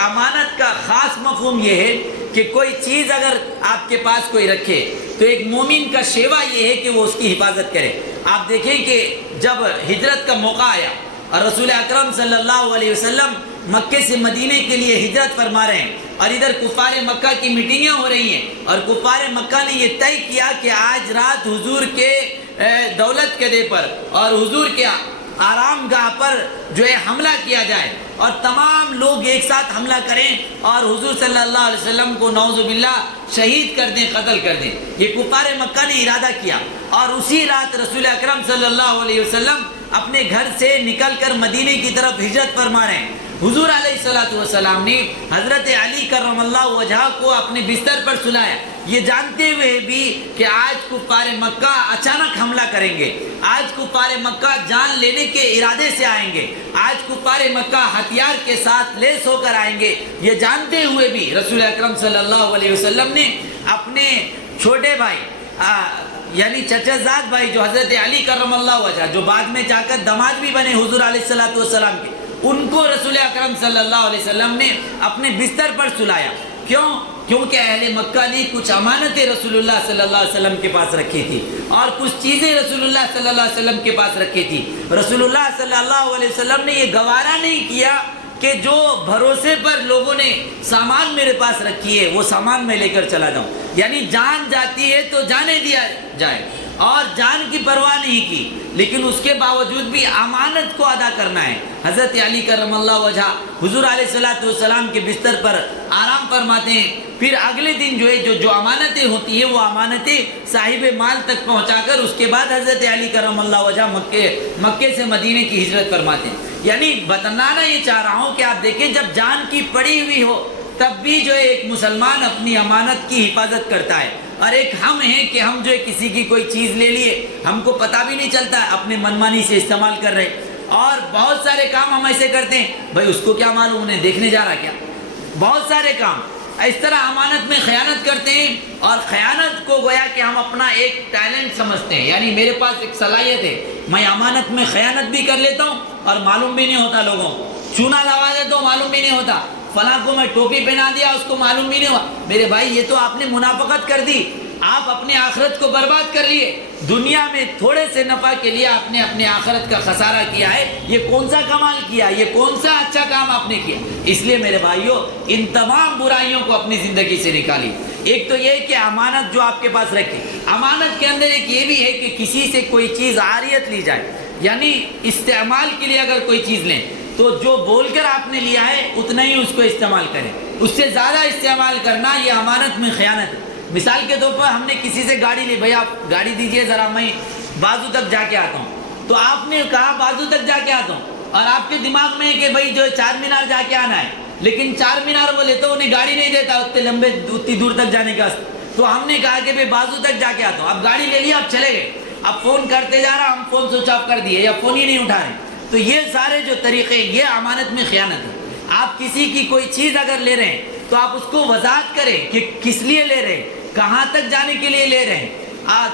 امانت کا خاص مفہوم یہ ہے کہ کوئی چیز اگر آپ کے پاس کوئی رکھے تو ایک مومن کا شیوا یہ ہے کہ وہ اس کی حفاظت کرے۔ آپ دیکھیں کہ جب ہجرت کا موقع آیا اور رسول اکرم صلی اللہ علیہ وسلم مکے سے مدینے کے لیے ہجرت فرما رہے ہیں اور ادھر کفار مکہ کی میٹنگیں ہو رہی ہیں، اور کفار مکہ نے یہ طے کیا کہ آج رات حضور کے دولت قدے پر اور حضور کے آرام گاہ پر جو ہے حملہ کیا جائے اور تمام لوگ ایک ساتھ حملہ کریں اور حضور صلی اللہ علیہ وسلم کو نعوذ باللہ شہید کر دیں، قتل کر دیں۔ یہ کفار مکہ نے ارادہ کیا، اور اسی رات رسول اکرم صلی اللہ علیہ وسلم اپنے گھر سے نکل کر مدینے کی طرف ہجرت فرما رہے ہیں۔ حضور علیہ السلام نے حضرت علی کرم اللہ وجہہ کو اپنے بستر پر سلایا، یہ جانتے ہوئے بھی کہ آج کفار مکہ اچانک حملہ کریں گے، آج کفار مکہ جان لینے کے ارادے سے آئیں گے، آج کفار مکہ ہتھیار کے ساتھ لیس ہو کر آئیں گے۔ یہ جانتے ہوئے بھی رسول اکرم صلی اللہ علیہ وسلم نے اپنے چھوٹے بھائی یعنی چچا زاد بھائی جو حضرت علی کرم اللہ وجہہ، جو بعد میں جا کر داماد بھی بنے حضور علیہ السلام کے، ان کو رسول اکرم صلی اللہ علیہ وسلم نے اپنے بستر پر سلایا۔ کیوں؟ کیونکہ اہل مکہ نے کچھ امانتیں رسول اللہ صلی اللہ علیہ وسلم کے پاس رکھی تھی اور کچھ چیزیں رسول اللہ صلی اللہ علیہ وسلم کے پاس رکھی تھی۔ رسول اللہ صلی اللہ علیہ وسلم نے یہ گوارا نہیں کیا کہ جو بھروسے پر لوگوں نے سامان میرے پاس رکھی ہے وہ سامان میں لے کر چلا جاؤں، یعنی جان جاتی ہے تو جانے دیا جائے، اور جان کی پرواہ نہیں کی، لیکن اس کے باوجود بھی امانت کو ادا کرنا ہے۔ حضرت علی کرم اللہ وجہہ حضور علیہ السلام کے بستر پر آرام فرماتے ہیں، پھر اگلے دن جو امانتیں ہوتی ہیں وہ امانتیں صاحب مال تک پہنچا کر اس کے بعد حضرت علی کرم اللہ وجہہ مکے سے مدینے کی ہجرت فرماتے ہیں۔ یعنی بتانا یہ چاہ رہا ہوں کہ آپ دیکھیں جب جان کی پڑی ہوئی ہو تب بھی جو ہے ایک مسلمان اپنی امانت کی حفاظت کرتا ہے، اور ایک ہم ہیں کہ ہم جو ہے کسی کی کوئی چیز لے لیے، ہم کو پتہ بھی نہیں چلتا، اپنے منمانی سے استعمال کر رہے، اور بہت سارے کام ہم ایسے کرتے ہیں، بھائی اس کو کیا معلوم انہیں دیکھنے جا رہا کیا، بہت سارے کام اس طرح امانت میں خیانت کرتے ہیں، اور خیانت کو گویا کہ ہم اپنا ایک ٹیلنٹ سمجھتے ہیں، یعنی میرے پاس ایک صلاحیت ہے، میں امانت میں خیانت بھی کر لیتا ہوں اور معلوم بھی نہیں ہوتا، لوگوں چونا لگا دیتا ہوں معلوم بھی نہیں ہوتا، فلاں کو میں ٹوپی پہنا دیا اس کو معلوم بھی نہیں ہوا۔ میرے بھائی یہ تو آپ نے منافقت کر دی، آپ اپنے آخرت کو برباد کر لیے، دنیا میں تھوڑے سے نفع کے لیے آپ نے اپنے آخرت کا خسارہ کیا ہے۔ یہ کون سا کمال کیا، یہ کون سا اچھا کام آپ نے کیا؟ اس لیے میرے بھائیوں ان تمام برائیوں کو اپنی زندگی سے نکالیے۔ ایک تو یہ کہ امانت جو آپ کے پاس رکھے، امانت کے اندر ایک یہ بھی ہے کہ کسی سے کوئی چیز عاریت لی جائے، یعنی استعمال کے لیے اگر کوئی چیز لیں تو جو بول کر آپ نے لیا ہے اتنا ہی اس کو استعمال کریں، اس سے زیادہ استعمال کرنا یہ امانت میں خیانت ہے۔ مثال کے طور پر ہم نے کسی سے گاڑی لی، بھائی آپ گاڑی دیجئے ذرا میں بازو تک جا کے آتا ہوں، تو آپ نے کہا بازو تک جا کے آتا ہوں، اور آپ کے دماغ میں ہے کہ بھائی جو چار مینار جا کے آنا ہے، لیکن چار مینار وہ لیتا انہیں گاڑی نہیں دیتا اتنی دور تک جانے کا، تو ہم نے کہا کہ بھائی بازو تک جا کے آتا ہوں، اب گاڑی لے لیا، اب چلے گئے، اب فون کرتے جا رہا، ہم فون سوئچ آف کر دیے یا فون ہی نہیں اٹھا رہے، تو یہ سارے جو طریقے یہ امانت میں خیانت ہے۔ آپ کسی کی کوئی چیز اگر لے رہے ہیں تو آپ اس کو وضاحت کریں کہ کس لیے لے رہے ہیں، کہاں تک جانے کے لیے لے رہے ہیں،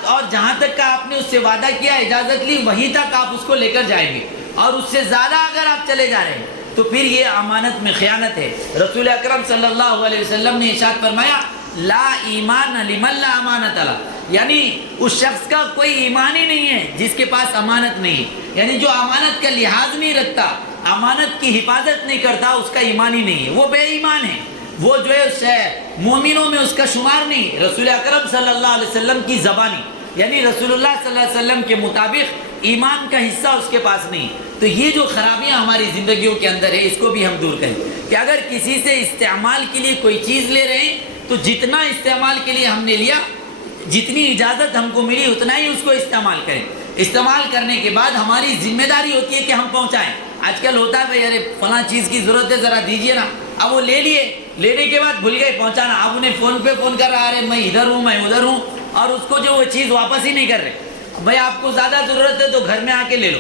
اور جہاں تک کا آپ نے اس سے وعدہ کیا، اجازت لی، وہیں تک آپ اس کو لے کر جائیں گے، اور اس سے زیادہ اگر آپ چلے جا رہے ہیں تو پھر یہ امانت میں خیانت ہے۔ رسول اکرم صلی اللہ علیہ وسلم نے ارشاد فرمایا لا ایمان لمن لا امانت له، یعنی اس شخص کا کوئی ایمان ہی نہیں ہے جس کے پاس امانت نہیں ہے، یعنی جو امانت کا لحاظ نہیں رکھتا، امانت کی حفاظت نہیں کرتا، اس کا ایمان ہی نہیں ہے، وہ بے ایمان ہے، وہ جو ہے مومنوں میں اس کا شمار نہیں۔ رسول اکرم صلی اللہ علیہ وسلم کی زبانی یعنی رسول اللہ صلی اللہ علیہ وسلم کے مطابق ایمان کا حصہ اس کے پاس نہیں۔ تو یہ جو خرابیاں ہماری زندگیوں کے اندر ہے اس کو بھی ہم دور کریں کہ اگر کسی سے استعمال کے لیے کوئی چیز لے رہے ہیں تو جتنا استعمال کے لیے ہم نے لیا، جتنی اجازت ہم کو ملی اتنا ہی اس کو استعمال کریں۔ استعمال کرنے کے بعد ہماری ذمہ داری ہوتی ہے کہ ہم پہنچائیں۔ آج کل ہوتا ہے بھائی ارے فلاں چیز کی ضرورت ہے ذرا دیجئے نا، اب وہ لے لیے، لینے کے بعد بھول گئے پہنچانا، اب انہیں فون پہ فون کر رہا ہے میں ادھر ہوں میں ادھر ہوں، اور اس کو جو وہ چیز واپس ہی نہیں کر رہے۔ بھائی آپ کو زیادہ ضرورت ہے تو گھر میں آ کے لے لو،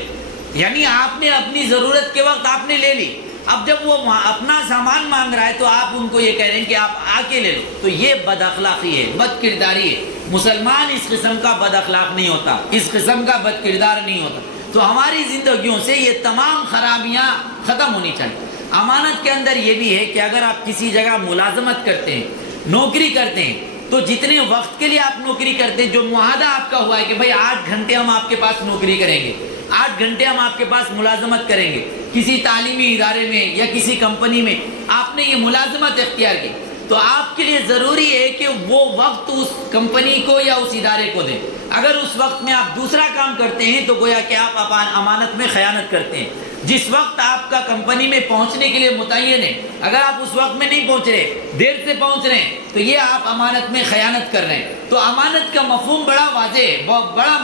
یعنی آپ نے اپنی ضرورت کے وقت آپ نے لے لی، اب جب وہ اپنا سامان مانگ رہا ہے تو آپ ان کو یہ کہہ رہے ہیں کہ آپ آ کے لے لو، تو یہ بد اخلاقی ہے، بد کرداری ہے۔ مسلمان اس قسم کا بد اخلاق نہیں ہوتا، اس قسم کا بد کردار نہیں ہوتا۔ تو ہماری زندگیوں سے یہ تمام خرابیاں ختم ہونی چاہیے۔ امانت کے اندر یہ بھی ہے کہ اگر آپ کسی جگہ ملازمت کرتے ہیں، نوکری کرتے ہیں، تو جتنے وقت کے لیے آپ نوکری کرتے ہیں، جو معاہدہ آپ کا ہوا ہے کہ بھائی 8 گھنٹے ہم آپ کے پاس نوکری کریں گے، 8 گھنٹے ہم آپ کے پاس ملازمت کریں گے، کسی تعلیمی ادارے میں یا کسی کمپنی میں آپ نے یہ ملازمت اختیار کی، تو آپ کے لیے ضروری ہے کہ وہ وقت اس کمپنی کو یا اس ادارے کو دیں۔ اگر اس وقت میں آپ دوسرا کام کرتے ہیں تو گویا کہ آپ امانت میں خیانت کرتے ہیں۔ جس وقت آپ کا کمپنی میں پہنچنے کے لیے متعین ہے، اگر آپ اس وقت میں نہیں پہنچ رہے، دیر سے پہنچ رہے ہیں، تو یہ آپ امانت میں خیانت کر رہے ہیں۔ تو امانت کا مفہوم بڑا واضح ہے، بڑا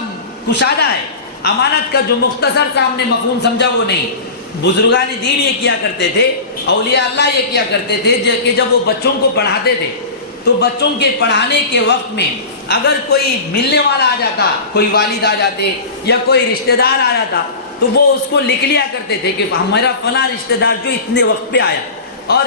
کشادہ ہے۔ امانت کا جو مختصر سا ہم نے مفہوم سمجھا وہ نہیں۔ بزرگان دین یہ کیا کرتے تھے، اولیاء اللہ یہ کیا کرتے تھے کہ جب وہ بچوں کو پڑھاتے تھے تو بچوں کے پڑھانے کے وقت میں اگر کوئی ملنے والا آ جاتا، کوئی والد آ جاتے یا کوئی رشتہ دار آ جاتا، تو وہ اس کو لکھ لیا کرتے تھے کہ ہمارا فلاں رشتہ دار جو اتنے وقت پہ آیا، اور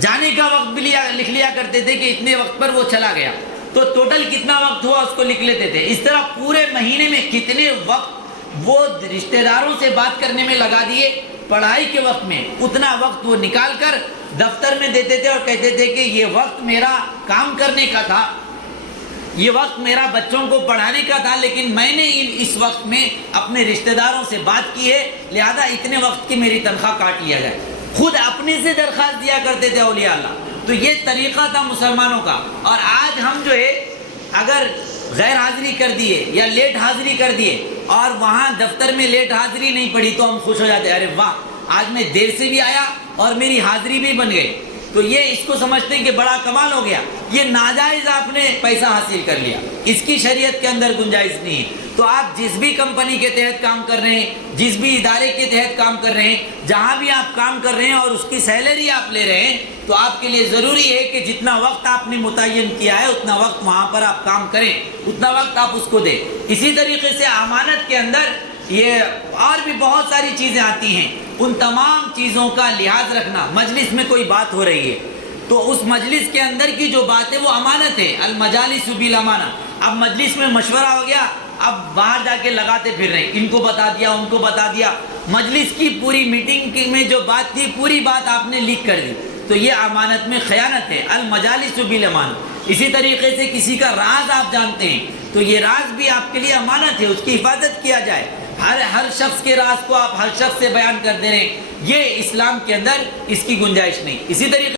جانے کا وقت بھی لکھ لیا کرتے تھے کہ اتنے وقت پر وہ چلا گیا، تو ٹوٹل کتنا وقت ہوا اس کو لکھ لیتے تھے۔ اس طرح پورے مہینے میں کتنے وقت وہ رشتہ داروں سے بات کرنے میں لگا دیے، پڑھائی کے وقت میں اتنا وقت وہ نکال کر دفتر میں دیتے تھے اور کہتے تھے کہ یہ وقت میرا کام کرنے کا تھا، یہ وقت میرا بچوں کو پڑھانے کا تھا، لیکن میں نے اس وقت میں اپنے رشتہ داروں سے بات کی ہے، لہذا اتنے وقت کی میری تنخواہ کاٹ لیا جائے۔ خود اپنے سے درخواست دیا کرتے تھے اولیاء اللہ۔ تو یہ طریقہ تھا مسلمانوں کا۔ اور آج ہم جو ہے اگر غیر حاضری کر دیے یا لیٹ حاضری کر دیے اور وہاں دفتر میں لیٹ حاضری نہیں پڑی تو ہم خوش ہو جاتے ہیں، ارے واہ آج میں دیر سے بھی آیا اور میری حاضری بھی بن گئی۔ تو یہ اس کو سمجھتے ہیں کہ بڑا کمال ہو گیا، یہ ناجائز آپ نے پیسہ حاصل کر لیا، اس کی شریعت کے اندر گنجائش نہیں ہے۔ تو آپ جس بھی کمپنی کے تحت کام کر رہے ہیں، جس بھی ادارے کے تحت کام کر رہے ہیں، جہاں بھی آپ کام کر رہے ہیں اور اس کی سیلری آپ لے رہے ہیں، تو آپ کے لیے ضروری ہے کہ جتنا وقت آپ نے متعین کیا ہے اتنا وقت وہاں پر آپ کام کریں، اتنا وقت آپ اس کو دیں۔ اسی طریقے سے امانت کے اندر یہ اور بھی بہت ساری چیزیں آتی ہیں، ان تمام چیزوں کا لحاظ رکھنا۔ مجلس میں کوئی بات ہو رہی ہے تو اس مجلس کے اندر کی جو بات ہے وہ امانت ہے، المجالس بالامانہ۔ اب مجلس میں مشورہ ہو گیا، اب باہر جا کے لگاتے پھر رہے ہیں، ان کو بتا دیا ان کو بتا دیا، مجلس کی پوری میٹنگ میں جو بات تھی پوری بات آپ نے لیک کر دی، تو یہ امانت میں خیانت ہے، المجالس بالامانہ۔ اسی طریقے سے کسی کا راز آپ جانتے ہیں تو یہ راز بھی آپ کے لیے امانت ہے، اس کی حفاظت کیا جائے۔ ہر شخص کے راز کو آپ ہر شخص سے بیان کر دے رہے ہیں، یہ اسلام کے اندر اس کی گنجائش نہیں۔ اسی طریقے